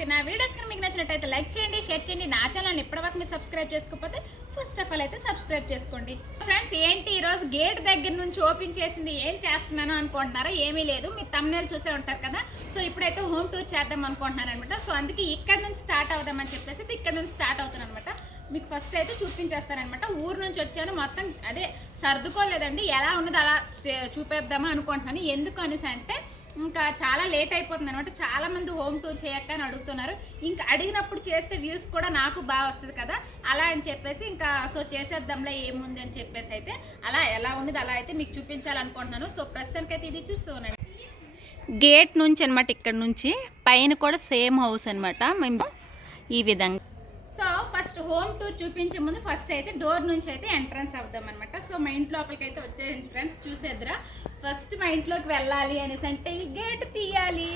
శాంతి. నా వీడియోస్ కనుక మీకు నచ్చినట్టయితే లైక్ చేయండి, షేర్ చేయండి. నా ఛానల్ని ఇప్పటివరకు మీరు సబ్స్క్రైబ్ చేసుకోకపోతే ఫస్ట్ ఆఫ్ ఆల్ అయితే సబ్స్క్రైబ్ చేసుకోండి. ఫ్రెండ్స్, ఏంటి ఈరోజు గేట్ దగ్గర నుంచి ఓపెన్ చేసింది, ఏం చేస్తున్నాను అనుకుంటున్నారా? ఏమీ లేదు, మీరు తమ్నేల్ చూసే ఉంటారు కదా. సో ఇప్పుడైతే హోమ్ టూర్ చేద్దాం అనుకుంటున్నాను అనమాట. సో అందుకే ఇక్కడ నుంచి స్టార్ట్ అవుదామని చెప్పేసి ఇక్కడ నుంచి స్టార్ట్ అవుతాను అనమాట. మీకు ఫస్ట్ అయితే చూపించేస్తానమాట. ఊరు నుంచి వచ్చాను, మొత్తం అదే సర్దుకోలేదండి, ఎలా ఉన్నది అలా చూపేద్దామా అనుకుంటున్నాను. ఎందుకు అనేసి అంటే ఇంకా చాలా లేట్ అయిపోతుంది అనమాట. చాలామంది హోమ్ టూర్ చేయక్క అని అడుగుతున్నారు. ఇంకా అడిగినప్పుడు చేస్తే వ్యూస్ కూడా నాకు బాగా వస్తుంది కదా, అలా అని చెప్పేసి ఇంకా సో చేసేద్దాంలో ఏముంది అని చెప్పేసి అయితే అలా ఎలా ఉన్నది అలా అయితే మీకు చూపించాలనుకుంటున్నాను. సో ప్రస్తుతానికైతే ఇది చూస్తూ ఉన్నాను. గేట్ నుంచి అనమాట, ఇక్కడ నుంచి పైన కూడా సేమ్ హౌస్ అనమాట. మేము ఈ విధంగా సో ఫస్ట్ హోమ్ టూర్ చూపించే ముందు ఫస్ట్ అయితే డోర్ నుంచి అయితే ఎంట్రన్స్ అవుదాం అనమాట. సో మా ఇంటి లోపలికి అయితే వచ్చే ఫ్రెండ్స్ చూసేద్దరా. ఫస్ట్ మా ఇంట్లోకి వెళ్ళాలి అనేసి అంటే ఈ గేట్ తీయాలి.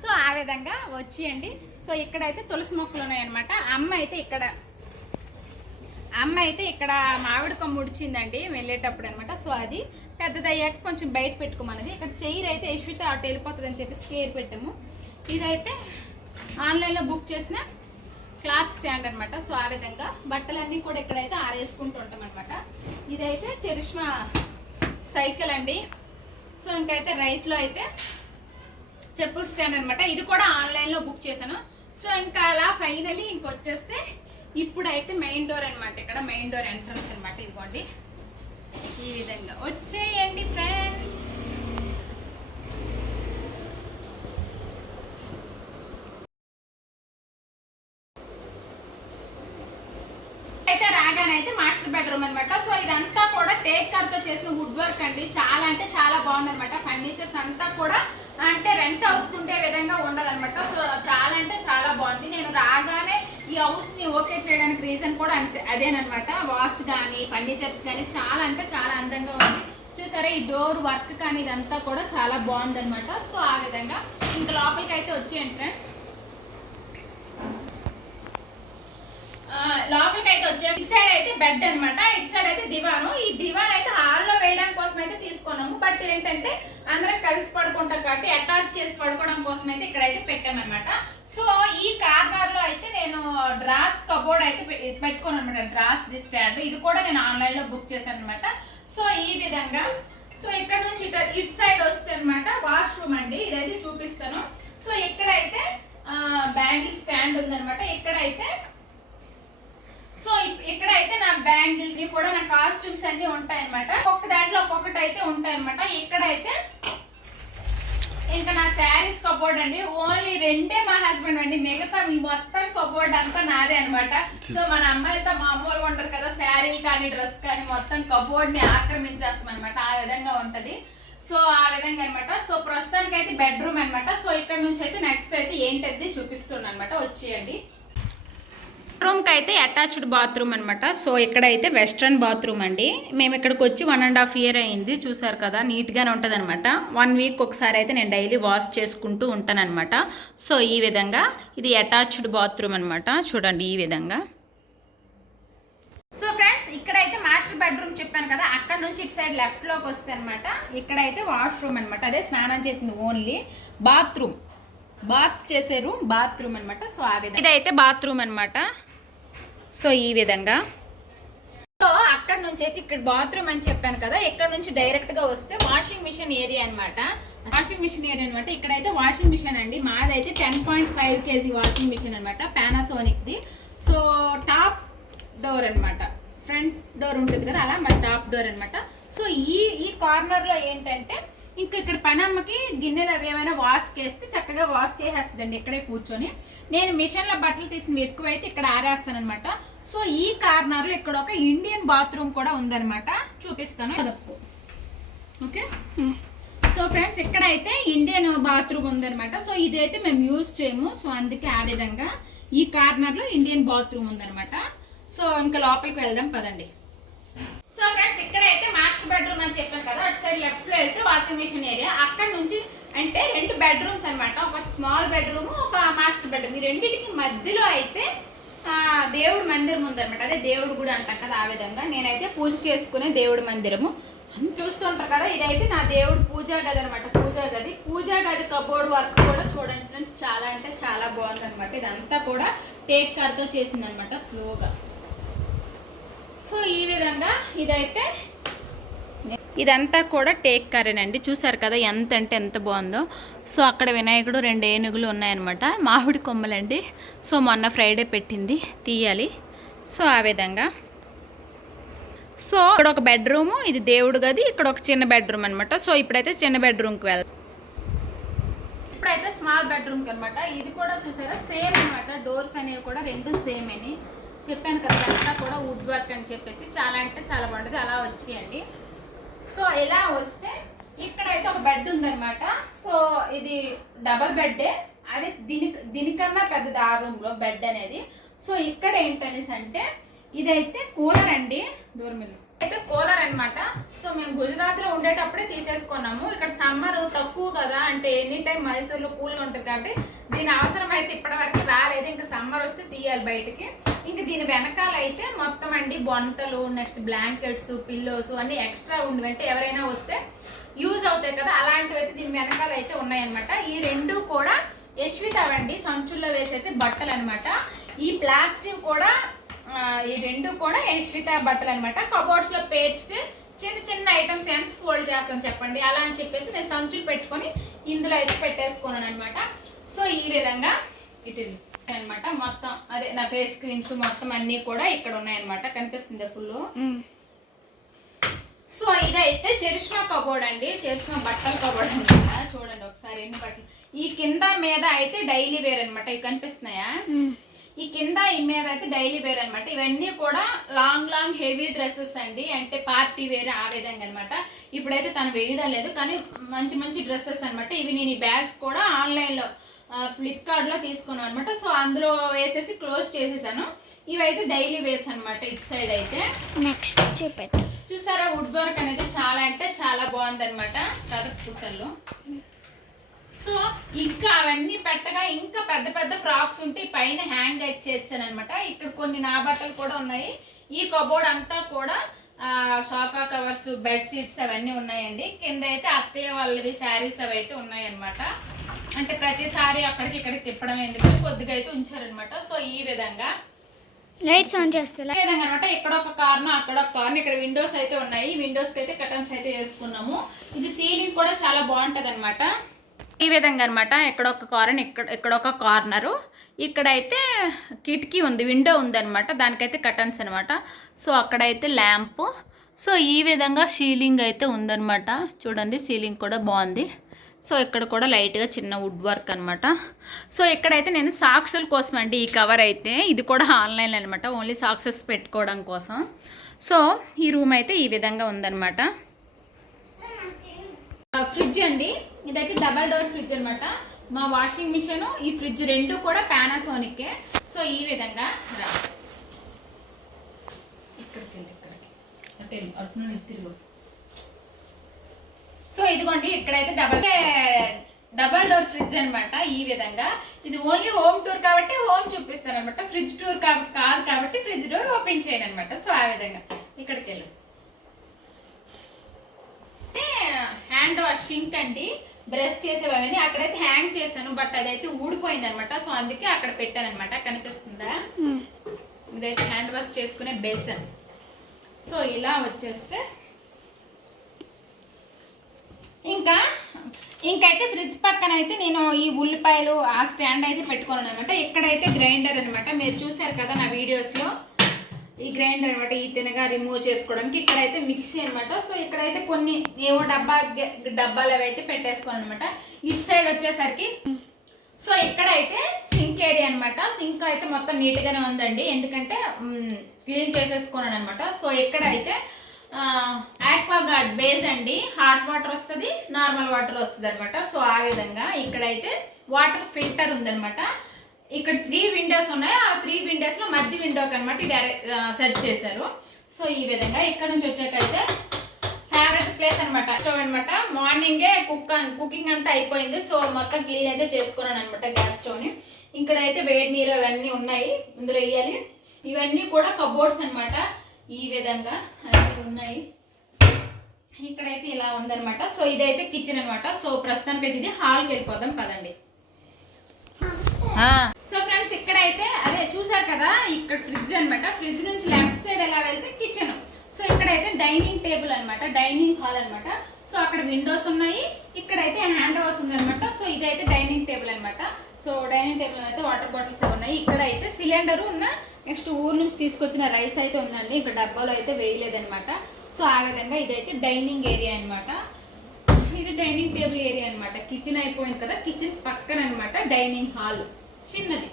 సో ఆ విధంగా వచ్చేయండి. సో ఇక్కడైతే తులసి మొక్కలు ఉన్నాయన్నమాట. అమ్మ అయితే ఇక్కడ మామిడి కొమ్మ ముడిచిందండి వెళ్ళేటప్పుడు అనమాట. సో అది పెద్దదయ్యాక కొంచెం బయట పెట్టుకోమన్నది. ఇక్కడ చైర్ అయితే యశ్విత అటు వెళ్ళిపోతుంది అని చెప్పేసి చైర్ పెట్టాము. ఇదైతే ఆన్లైన్లో బుక్ చేసిన క్లాత్ స్టాండ్ అనమాట. సో ఆ విధంగా బట్టలన్నీ కూడా ఇక్కడైతే ఆరేసుకుంటూ ఉంటాం అనమాట. ఇదైతే చరిష్మా సైకిల్ అండి. సో ఇంకైతే రైట్లో అయితే చెప్పుల స్టాండ్ అనమాట. ఇది కూడా ఆన్లైన్లో బుక్ చేశాను. సో ఇంకా అలా ఫైనలీ ఇంకొచ్చేస్తే ఇప్పుడైతే మెయిన్ డోర్ అనమాట. ఇక్కడ మెయిన్ డోర్ ఎంట్రన్స్ అనమాట. ఇదిగోండి ఈ విధంగా వచ్చేయండి ఫ్రెండ్స్. అయితే మాస్టర్ బెడ్రూమ్ అనమాట. సో ఇదంతా కూడా టేక్ కర్తో చేసిన వుడ్ వర్క్ అండి. చాలా అంటే చాలా బాగుందనమాట. ఫర్నిచర్స్ అంతా కూడా అంటే రెంట్ హౌస్ ఉండే విధంగా ఉండాలన్నమాట. సో చాలా అంటే చాలా బాగుంది. నేను రాగానే ఈ హౌస్ ని ఓకే చేయడానికి రీజన్ కూడా అదేనమాట. వాస్తు కానీ ఫర్నిచర్స్ కానీ చాలా అంటే చాలా అందంగా ఉంది. చూసారా ఈ డోర్ వర్క్ కానీ ఇదంతా కూడా చాలా బాగుందనమాట. సో ఆ విధంగా ఇంకా లోపలికి అయితే వచ్చేయండి ఫ్రెండ్స్. లోపలికి అయితే వచ్చే ఇటు సైడ్ అయితే బెడ్ అనమాట, ఇటు సైడ్ అయితే దివాను. ఈ దివాన్ అయితే హాల్లో వేయడం కోసం అయితే తీసుకున్నాము. బట్ ఏంటంటే అందరం కలిసి పడుకుంటాం కాబట్టి అటాచ్ చేసి పడుకోవడం కోసం అయితే ఇక్కడైతే పెట్టామన్నమాట. సో ఈ కార్నర్ లో అయితే నేను డ్రాస్ కబోర్డ్ అయితే పెట్టుకున్నాను అనమాట. డ్రాస్ ది స్టాండ్ ఇది కూడా నేను ఆన్లైన్ లో బుక్ చేశాను అనమాట. సో ఈ విధంగా సో ఇక్కడ నుంచి ఇటు సైడ్ వస్తే అనమాట వాష్రూమ్ అండి. ఇదైతే చూపిస్తాను. సో ఇక్కడైతే బ్యాంగిల్ స్టాండ్ ఉందనమాట. ఇక్కడైతే సో ఇక్కడైతే నా బ్యాంగిల్స్ కూడా నా కాస్ట్యూమ్స్ అన్ని ఉంటాయన్నమాట. ఒక్కొక్క దాంట్లో ఒక్కొక్కటి అయితే ఉంటాయన్నమాట. ఇక్కడైతే ఇంకా నా శారీస్ కబోర్డ్ అండి. ఓన్లీ రెండే మా హస్బెండ్ అండి, మిగతా మీ మొత్తం కబోర్డ్ అంతా నాదే అనమాట. సో మన అమ్మాయిలతో మామూలుగా ఉంటది కదా, శారీలు కానీ డ్రెస్ కానీ మొత్తం కబోర్డ్ ని ఆక్రమించేస్తాం అనమాట. ఆ విధంగా ఉంటది. సో ఆ విధంగా అనమాట. సో ప్రస్తుతానికి అయితే బెడ్రూమ్ అనమాట. సో ఇక్కడ నుంచి అయితే నెక్స్ట్ అయితే ఏంటది చూపిస్తున్నాను అనమాట. వచ్చేయండి. రూమ్కి అయితే అటాచ్డ్ బాత్రూమ్ అనమాట. సో ఇక్కడైతే వెస్ట్రన్ బాత్రూమ్ అండి. మేము ఇక్కడికి వచ్చి 1.5 ఇయర్ అయింది. చూసారు కదా నీట్గానే ఉంటుంది అనమాట. 1 వీక్ ఒకసారి అయితే నేను డైలీ వాష్ చేసుకుంటూ ఉంటాను అనమాట. సో ఈ విధంగా ఇది అటాచ్డ్ బాత్రూమ్ అనమాట. చూడండి ఈ విధంగా. సో ఫ్రెండ్స్ ఇక్కడైతే మాస్టర్ బెడ్రూమ్ చెప్పాను కదా, అక్కడ నుంచి ఇటు సైడ్ లెఫ్ట్లోకి వస్తే అనమాట ఇక్కడైతే వాష్రూమ్ అనమాట. అదే స్నానం చేసింది ఓన్లీ. బాత్ చేసే రూమ్ బాత్రూమ్ అనమాట. సో ఆ విధంగా ఇదైతే బాత్రూమ్ అనమాట. సో ఈ విధంగా. సో అక్కడ నుంచి అయితే ఇక్కడ బాత్రూమ్ అని చెప్పాను కదా, ఇక్కడ నుంచి డైరెక్ట్గా వస్తే వాషింగ్ మిషన్ ఏరియా అనమాట. వాషింగ్ మిషన్ ఏరియా అనమాట. ఇక్కడైతే వాషింగ్ మిషన్ అండి. మాదైతే 10.5 kg వాషింగ్ మిషన్ అనమాట, పానాసోనిక్ది. సో టాప్ డోర్ అనమాట. ఫ్రంట్ డోర్ ఉంటుంది కదా, అలా మరి టాప్ డోర్ అనమాట. సో ఈ కార్నర్లో ఏంటంటే ఇంకా ఇక్కడ పనమ్మకి గిన్నెలు అవి ఏమైనా వాష్ చేస్తే చక్కగా వాష్ చేసేస్తుందండి ఇక్కడే కూర్చొని. నేను మిషన్లో బట్టలు తీసిన ఎక్కువైతే ఇక్కడ ఆరేస్తాను అనమాట. సో ఈ కార్నర్లో ఇక్కడ ఒక ఇండియన్ బాత్రూమ్ కూడా ఉందనమాట. చూపిస్తాను. ఓకే. సో ఫ్రెండ్స్ ఇక్కడైతే ఇండియన్ బాత్రూమ్ ఉందనమాట. సో ఇదైతే మేము యూజ్ చేయము. సో అందుకే ఆ విధంగా ఈ కార్నర్లో ఇండియన్ బాత్రూమ్ ఉందనమాట. సో ఇంకా లోపలికి వెళ్దాం పదండి. సో ఫ్రెండ్స్ ఇక్కడైతే మాస్టర్ బెడ్రూమ్ అని చెప్పాను కదా, అటు సైడ్ లెఫ్ట్ లో అయితే వాషింగ్ మిషన్ ఏరియా. అక్కడ నుంచి అంటే 2 బెడ్రూమ్స్ అనమాట. ఒక స్మాల్ బెడ్రూమ్, ఒక మాస్టర్ బెడ్రూమ్. ఈ రెండింటికి మధ్యలో అయితే దేవుడి మందిరం ఉందనమాట. అదే దేవుడు గుడి అంటాం కదా, ఆ విధంగా నేనైతే పూజ చేసుకునే దేవుడి మందిరము అని చూస్తుంటారు కదా. ఇదైతే నా దేవుడు పూజా గది అనమాట. పూజా గది కబోర్డ్ వర్క్ కూడా చూడండి ఫ్రెండ్స్, చాలా అంటే చాలా బాగుంది అనమాట. ఇదంతా కూడా టేక్ కర్తో చేసింది అనమాట స్లోగా. సో ఈ విధంగా ఇదంతా కూడా టేక్ కర్రేనండి. చూసారు కదా ఎంత అంటే ఎంత బాగుందో. సో అక్కడ వినాయకుడు 2 ఏనుగులు ఉన్నాయన్నమాట, మామిడి కొమ్మలండి. సో మొన్న ఫ్రైడే పెట్టింది, తీయాలి. సో ఆ విధంగా. సో ఇక్కడ ఒక బెడ్రూము, ఇది దేవుడు గది, ఇక్కడ ఒక చిన్న బెడ్రూమ్ అనమాట. సో ఇప్పుడైతే చిన్న బెడ్రూమ్కి వెళ్దాం. ఇప్పుడైతే స్మాల్ బెడ్రూమ్కి అనమాట. ఇది కూడా చూసారా సేమ్ అనమాట. డోర్స్ అనేవి కూడా 2 సేమ్ అని చెప్పాను కదా, అంతా కూడా వుడ్ వర్క్ అని చెప్పేసి చాలా అంటే చాలా బాగుంటుంది. అలా వచ్చేయండి. సో ఇలా వస్తే ఇక్కడైతే ఒక బెడ్ ఉందన్నమాట. సో ఇది డబల్ బెడ్డే, అది దీనికన్నా పెద్దది ఆ రూమ్లో బెడ్ అనేది. సో ఇక్కడ ఏంటనేసి అంటే ఇదైతే కూలర్ అండి, దూరం అయితే కూలర్ అనమాట. సో మేము గుజరాత్లో ఉండేటప్పుడే తీసేసుకున్నాము. ఇక్కడ సమ్మర్ తక్కువ కదా, అంటే ఎనీ టైం మైసూర్లో కూల్గా ఉంటుంది కాబట్టి దీని అవసరం అయితే ఇప్పటివరకు రాలేదు. ఇంకా సమ్మర్ వస్తే తీయాలి బయటికి. ఇంక దీని వెనకాల అయితే మొత్తం అండి బొంతలు, నెక్స్ట్ బ్లాంకెట్స్, పిల్లోస్ అన్నీ ఎక్స్ట్రా ఉండి ఎవరైనా వస్తే యూజ్ అవుతాయి కదా, అలాంటివి అయితే దీని వెనకాల అయితే ఉన్నాయన్నమాట. ఈ 2 కూడా యశ్వితావండి, సంచుల్లో వేసేసి బట్టలు అనమాట. ఈ ప్లాస్టిక్ కూడా ఈ 2 కూడా యశ్విత బట్టలు అనమాట. కబోర్డ్స్లో పేర్చితే చిన్న చిన్న ఐటమ్స్ ఎంత ఫోల్డ్ చేస్తాను చెప్పండి, అలా అని చెప్పేసి నేను సంచులు పెట్టుకొని ఇందులో అయితే పెట్టేసుకున్నాను అనమాట. సో ఈ విధంగా ఇటు అనమాట. మొత్తం అదే నా ఫేస్ క్రీమ్స్ మొత్తం అన్నీ కూడా ఇక్కడ ఉన్నాయన్నమాట. కనిపిస్తుంది ఫుల్. సో ఇదైతే చెరిష్మా కబోర్డ్ అండి, చెరిష్మా బట్టల కబోర్డ్ అనమాట. చూడండి ఒకసారి ఎన్ని బట్టలు. ఈ కింద మీద అయితే డైలీ వేర్ అనమాట. ఇవి కనిపిస్తున్నాయా? ఈ కింద ఈ మీద అయితే డైలీ వేర్ అనమాట. ఇవన్నీ కూడా లాంగ్ హెవీ డ్రెస్సెస్ అండి, అంటే పార్టీ వేర్ ఆ విధంగా అనమాట. ఇప్పుడైతే తను వేయడం లేదు, కానీ మంచి డ్రెస్సెస్ అనమాట. ఇవి నేను ఈ బ్యాగ్స్ కూడా ఆన్లైన్లో ఫ్లిప్కార్ట్లో తీసుకున్నాను అనమాట. సో అందులో వేసేసి క్లోజ్ చేసేసాను. ఇవైతే డైలీ వేర్స్ అనమాట. ఇటు సైడ్ అయితే నెక్స్ట్ చూసారా వుడ్ వర్క్ అనేది చాలా అంటే చాలా బాగుంది అనమాట కథ పూసల్లో. సో ఇంకా అవన్నీ పెట్టగా ఇంకా పెద్ద ఫ్రాక్స్ ఉంటే పైన హ్యాంగ్ అయితే చేస్తాను అనమాట. ఇక్కడ కొన్ని నా బట్టలు కూడా ఉన్నాయి. ఈ కబోర్డ్ అంతా కూడా సోఫా కవర్స్, బెడ్ షీట్స్ అవన్నీ ఉన్నాయండి. కింద అయితే అత్తయ్య వాళ్ళవి శారీస్ అవి అయితే ఉన్నాయన్నమాట. అంటే ప్రతిసారి అక్కడికి ఇక్కడికి తిప్పడం ఎందుకంటే కొద్దిగా అయితే ఉంచారనమాట. సో ఈ విధంగా లైట్స్ ఆన్ చేస్తా ఈ విధంగా అనమాట. ఇక్కడ ఒక కార్న్, అక్కడ ఒక కార్న్, ఇక్కడ విండోస్ అయితే ఉన్నాయి. విండోస్కి అయితే కర్టన్స్ అయితే వేసుకున్నాము. ఇది సీలింగ్ కూడా చాలా బాగుంటుంది అనమాట. ఈ విధంగా అనమాట. ఇక్కడ ఒక కార్నర్, ఇక్కడ ఒక కార్నరు, ఇక్కడైతే కిటికీ ఉంది, విండో ఉందన్నమాట. దానికైతే కర్టన్స్ అనమాట. సో అక్కడైతే ల్యాంపు. సో ఈ విధంగా సీలింగ్ అయితే ఉందన్నమాట. చూడండి సీలింగ్ కూడా బాగుంది. సో ఇక్కడ కూడా లైట్గా చిన్న వుడ్ వర్క్ అనమాట. సో ఇక్కడైతే నేను సాక్సుల కోసం అండి ఈ కవర్ అయితే, ఇది కూడా ఆన్లైన్ అనమాట, ఓన్లీ సాక్సెస్ పెట్టుకోవడం కోసం. సో ఈ రూమ్ అయితే ఈ విధంగా ఉందన్నమాట. ఫ్రిడ్జ్ అండి, ఇదైతే డబల్ డోర్ ఫ్రిడ్జ్ అనమాట. మా వాషింగ్ మిషన్, ఈ ఫ్రిడ్జ్ 2 కూడా పానాసోనిక్కే. సో ఈ విధంగా తిరుగు. సో ఇదిగోండి ఇక్కడైతే డబల్ డోర్ ఫ్రిడ్జ్ అనమాట. ఈ విధంగా ఇది ఓన్లీ హోమ్ టూర్ కాబట్టి హోమ్ చూపిస్తాను అనమాట. ఫ్రిడ్జ్ టూర్ కాదు కాబట్టి ఫ్రిడ్జ్ డోర్ ఓపెన్ చేయను అనమాట. సో ఆ విధంగా ఇక్కడికి వెళ్ళు. హ్యాండ్ వాష్ సింక్ అండి, బ్రష్ చేసేవన్నీ అక్కడైతే హ్యాంగ్ చేస్తాను, బట్ అదైతే ఊడిపోయింది అనమాట. సో అందుకే అక్కడ పెట్టాను అనమాట. కనిపిస్తుందా? ఇదైతే హ్యాండ్ వాష్ చేసుకునే బేసన్. సో ఇలా వచ్చేస్తే ఇంకైతే ఫ్రిడ్జ్ పక్కన అయితే నేను ఈ ఉల్లిపాయలు ఆ స్టాండ్ అయితే పెట్టుకున్నాను అనమాట. ఇక్కడైతే గ్రైండర్ అనమాట. మీరు చూసారు కదా నా వీడియోస్లో, ఈ గ్రైండర్ అనమాట. ఈ తినగా రిమూవ్ చేసుకోవడానికి ఇక్కడైతే మిక్సీ అనమాట. సో ఇక్కడైతే కొన్ని ఏవో డబ్బాలు అవి అయితే పెట్టేసుకోను అనమాట. ఇటు సైడ్ వచ్చేసరికి సో ఇక్కడైతే సింక్ ఏరియా అనమాట. సింక్ అయితే మొత్తం నీట్గానే ఉందండి, ఎందుకంటే క్లీన్ చేసేసుకున్నాను అనమాట. సో ఇక్కడైతే ఆక్వాగార్డ్ బేస్ అండి, హాట్ వాటర్ వస్తుంది, నార్మల్ వాటర్ వస్తుంది అనమాట. సో ఆ విధంగా ఇక్కడైతే వాటర్ ఫిల్టర్ ఉందనమాట. ఇక్కడ 3 విండోస్ ఉన్నాయి. ఆ 3 విండోస్లో మధ్య విండోకి అనమాట ఇది సెట్ చేశారు. సో ఈ విధంగా ఇక్కడ నుంచి వచ్చాకైతే ఫేవరెట్ ప్లేస్ అనమాట, స్టవ్ అనమాట. మార్నింగే కుకింగ్ అంతా అయిపోయింది. సో మొత్తం క్లీన్ అయితే చేసుకున్నాను అనమాట గ్యాస్ స్టవ్ని. ఇక్కడైతే వేడి నీరు అవన్నీ ఉన్నాయి, ఇందులో వేయాలి. ఇవన్నీ కూడా కబోర్డ్స్ అనమాట. ఈ విధంగా అన్నీ ఉన్నాయి. ఇక్కడైతే ఇలా ఉందనమాట. సో ఇదైతే కిచెన్ అనమాట. సో ప్రస్తుతానికి అయితే ఇది హాల్కి వెళ్ళిపోదాం పదండి. సో ఫ్రెండ్స్ ఇక్కడైతే అదే చూసారు కదా, ఇక్కడ ఫ్రిడ్జ్ అన్నమాట. ఫ్రిడ్జ్ నుంచి లెఫ్ట్ సైడ్ ఎలా వెళ్తే కిచెన్. సో ఇక్కడైతే డైనింగ్ టేబుల్ అన్నమాట, డైనింగ్ హాల్ అన్నమాట. సో అక్కడ విండోస్ ఉన్నాయి, ఇక్కడైతే హ్యాండ్ వాష్ ఉంది అనమాట. సో ఇదైతే డైనింగ్ టేబుల్ అన్నమాట. సో డైనింగ్ టేబుల్ అయితే వాటర్ బాటిల్స్ ఉన్నాయి. ఇక్కడ అయితే సిలిండర్ ఉన్న నెక్స్ట్ ఊరు నుంచి తీసుకొచ్చిన రైస్ అయితే ఉందండి. ఇక్కడ డబ్బాలో అయితే వేయలేదన్నమాట. సో ఆ విధంగా ఇదైతే డైనింగ్ ఏరియా అన్నమాట. ఇది డైనింగ్ టేబుల్ ఏరియా అన్నమాట. కిచెన్ అయిపోయింది కదా, కిచెన్ పక్కన అన్నమాట డైనింగ్ హాల్ చిన్నది.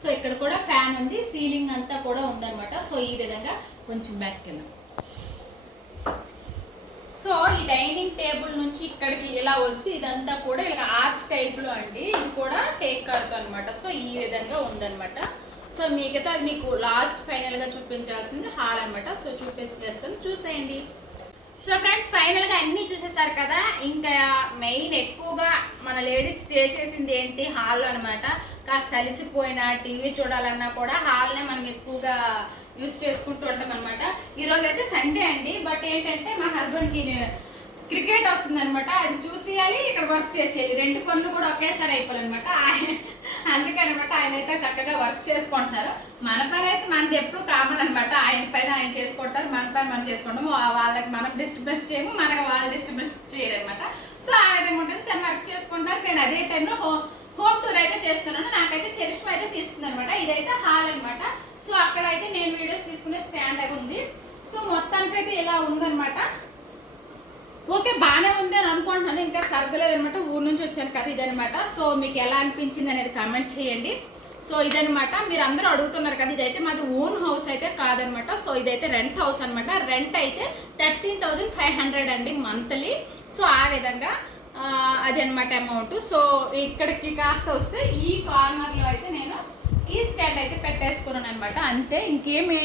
సో ఇక్కడ కూడా ఫ్యాన్ ఉంది, సీలింగ్ అంతా కూడా ఉందన్నమాట. సో ఈ విధంగా కొంచెం బ్యాక్ వెళ్ళాం. సో ఈ డైనింగ్ టేబుల్ నుంచి ఇక్కడికి ఇలా వస్తే ఇదంతా కూడా ఇలా ఆర్చ్ టైప్లో అండి. ఇది కూడా టేక్ కర్తో అనమాట. సో ఈ విధంగా ఉందన్నమాట. సో మిగతా మీకు లాస్ట్ ఫైనల్గా చూపించాల్సింది హాల్ అనమాట. సో చూపిస్తాను, చూసేయండి. సో ఫ్రెండ్స్ ఫైనల్గా అన్నీ చూసేసారు కదా. ఇంకా మెయిన్ ఎక్కువగా మన లేడీస్ స్టే చేసింది ఏంటి, హాల్ అనమాట. కాస్త అలిసిపోయినా టీవీ చూడాలన్నా కూడా హాల్నే మనం ఎక్కువగా యూజ్ చేసుకుంటూ ఉంటాం అనమాట. ఈరోజు అయితే సండే అండి. బట్ ఏంటంటే మా హస్బెండ్కి క్రికెట్ వస్తుంది అనమాట, అది చూసేయాలి, ఇక్కడ వర్క్ చేసేయాలి. రెండు పనులు కూడా ఒకేసారి అయిపోవాలన్నమాట. అందుకనమాట ఆయన అయితే చక్కగా వర్క్ చేసుకుంటున్నారు. మన పని అయితే మనది ఎప్పుడు కామన్ అనమాట. ఆయన పైన ఆయన చేసుకుంటారు, మన పని మనం చేసుకుంటాము. వాళ్ళకి మనం డిస్టర్బెన్స్ చేయము, మనకి వాళ్ళు డిస్టర్బెన్స్ చేయరు అనమాట. సో ఆ విధంగా ఉంటుంది, తను వర్క్ చేసుకుంటారు. నేను అదే టైంలో హోమ్ టూర్ అయితే చేస్తున్నాను. నాకైతే చరిష్మా అయితే తీస్తుంది అనమాట. ఇదైతే హాల్ అనమాట. సో అక్కడైతే నేను వీడియోస్ తీసుకునే స్టాండ్ అవి ఉంది. సో మొత్తానికైతే ఇలా ఉందన్నమాట. ఓకే బాగానే ఉంది అని అనుకుంటున్నాను, ఇంకా సర్దలేదు అనమాట. ఊరు నుంచి వచ్చాను కదా ఇదనమాట. సో మీకు ఎలా అనిపించింది అనేది కామెంట్ చేయండి. సో ఇదనమాట, మీరు అందరూ అడుగుతున్నారు కదా, ఇదైతే మాది ఓన్ హౌస్ అయితే కాదనమాట. సో ఇదైతే రెంట్ హౌస్ అనమాట. రెంట్ అయితే 13,500 అండి మంత్లీ. సో ఆ విధంగా అది అనమాట అమౌంట్. సో ఇక్కడికి కాస్త వస్తే ఈ కార్నర్లో అయితే నేను కీ స్టాండ్ అయితే పెట్టేసుకున్నాను అనమాట. అంతే, ఇంకేమి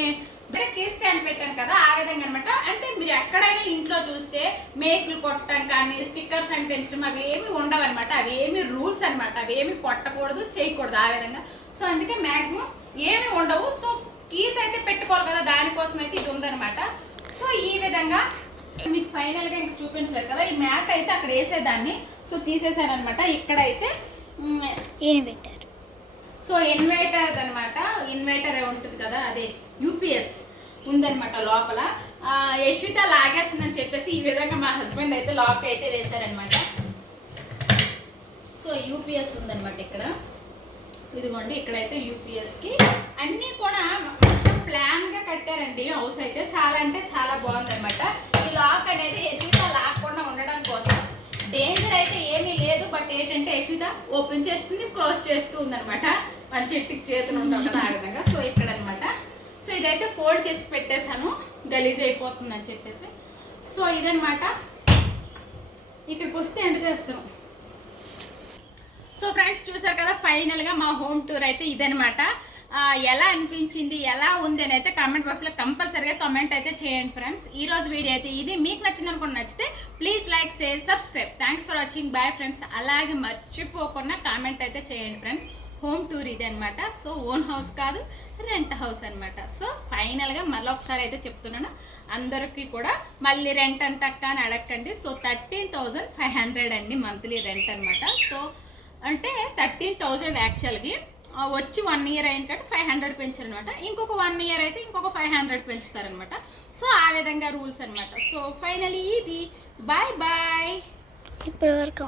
కీ స్టాండ్ పెట్టాను కదా ఆ విధంగా అనమాట. అంటే మీరు ఎక్కడైనా ఇంట్లో చూస్తే మేకులు కొట్టడం కానీ స్టిక్కర్స్ అంటించడం అవి ఏమి ఉండవు అనమాట. అవి ఏమి రూల్స్ అనమాట, అవి ఏమి కొట్టకూడదు చేయకూడదు ఆ విధంగా. సో అందుకే మ్యాక్సిమం ఏమి ఉండవు. సో కీస్ అయితే పెట్టుకోవాలి కదా, దానికోసం అయితే ఇది ఉందనమాట. సో ఈ విధంగా మీకు ఫైనల్గా ఇంకా చూపించలేదు కదా, ఈ మ్యాట్ అయితే అక్కడ వేసేదాన్ని. సో తీసేసాను అనమాట. ఇక్కడైతే పెట్టారు. సో ఇన్వర్టర్ అనమాట, ఇన్వర్టర్ ఉంటుంది కదా, అదే యూపీఎస్ ఉందనమాట లోపల. యశ్విత లాగేస్తుందని చెప్పేసి ఈ విధంగా మా హస్బెండ్ అయితే లాక్ అయితే వేశారనమాట. సో యూపీఎస్ ఉందనమాట ఇక్కడ. ఇదిగోండి ఇక్కడైతే యూపీఎస్కి అన్నీ కూడా ప్లాన్గా కట్టారండి. హౌస్ అయితే చాలా అంటే చాలా బాగుందనమాట. ఈ లాక్ అనేది యశ్విత లాక్కుండా ఉండడం కోసం. డేంజర్ అయితే ఏమీ లేదు, బట్ ఏంటంటే యశ్విత ఓపెన్ చేస్తుంది, క్లోజ్ చేస్తూ ఉందనమాట. మన చెట్టుకి చేతులు ఉంటాం కదా ఆ విధంగా. సో ఇక్కడ అనమాట. సో ఇదైతే ఫోల్డ్ చేసి పెట్టేశాను, గలీజ్ అయిపోతుంది అని చెప్పేసి. సో ఇదనమాట, ఇక్కడికి వస్తే ఎండ్ చేస్తాం. సో ఫ్రెండ్స్ చూసారు కదా, ఫైనల్గా మా హోమ్ టూర్ అయితే ఇదనమాట. ఎలా అనిపించింది, ఎలా ఉంది అని అయితే కామెంట్ బాక్స్లో కంపల్సరీగా కామెంట్ అయితే చేయండి ఫ్రెండ్స్. ఈ రోజు వీడియో అయితే ఇది. మీకు నచ్చింది అనుకుని నచ్చితే please like, share, subscribe. Thanks for watching, bye friends. అలాగే మర్చిపోకుండా కామెంట్ అయితే చేయండి ఫ్రెండ్స్. హోమ్ టూర్ ఇది అనమాట. సో ఓన్ హౌస్ కాదు, రెంట్ హౌస్ అనమాట. సో ఫైనల్గా మళ్ళీ ఒకసారి అయితే చెప్తున్నాను అందరికీ కూడా, మళ్ళీ రెంట్ అంత అని అడగండి. సో 13,500 అండి మంత్లీ రెంట్ అనమాట. సో అంటే 13,000 యాక్చువల్గా వచ్చి 1 ఇయర్ అయింది కాబట్టి 500 పెంచారు అనమాట. ఇంకొక 1 ఇయర్ అయితే ఇంకొక 500 పెంచుతారనమాట. సో ఆ విధంగా రూల్స్ అనమాట. సో ఫైనలీ ఇది. Bye bye. ఇప్పటివరకు